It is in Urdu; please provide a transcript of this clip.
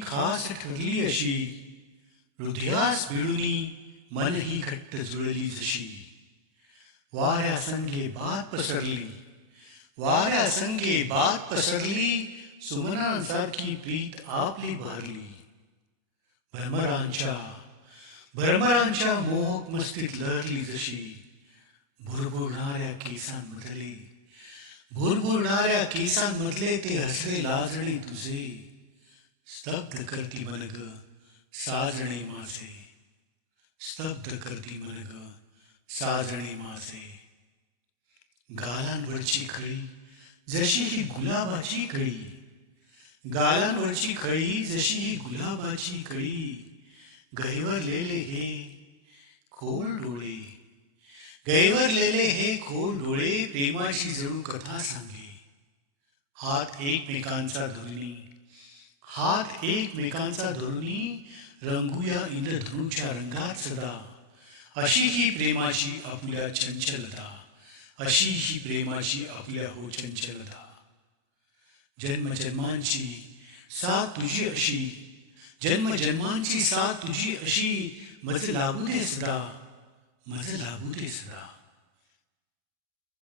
خاصلی من ہی کٹلی جسی وی بات پسر وی بات پسرلی سونا سارکی پیت آپ بھرلی برمران برمران موہ مستی لہرلی جسی بربر کیسان مرلی گور گورساندب کر گلاباشی کئی گال کئی جی ہی گلاباشی کئی گہیور لی گئیور ڈی زرا سات ایک ہاتھ ایک رنگاتا اش ہی اپنے ہو چنچ لنم جنمانشی سا تھی اش جنم جنمان شی سی اشی مرس لگوی سدا మధ్య లాభం తీసిరా